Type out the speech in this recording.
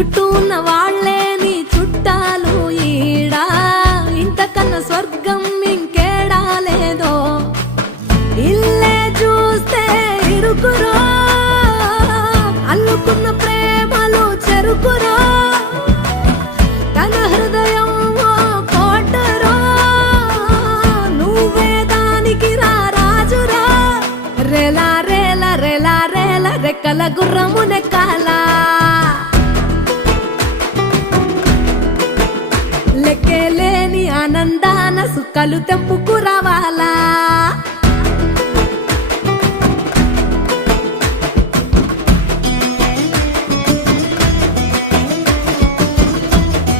చుట్టూ ఉన్న వాళ్ళే నీ చుట్టాలు ఈడా, ఇంతకన్నా స్వర్గం ఇంకేడా లేదో. ఇల్లే చూస్తే ఇరుకురో, అల్లుకున్న ప్రేమలు చెరుకురో, తన హృదయం ఓ కోటరో, నువ్వే దానికి రాజురా. రేలా రేలా రేలా రేలా రెక్కల గుర్రము నెక్కాలా, లెక్కేలేని ఆనందాన సుక్కలు తెంపుకు రావాలా.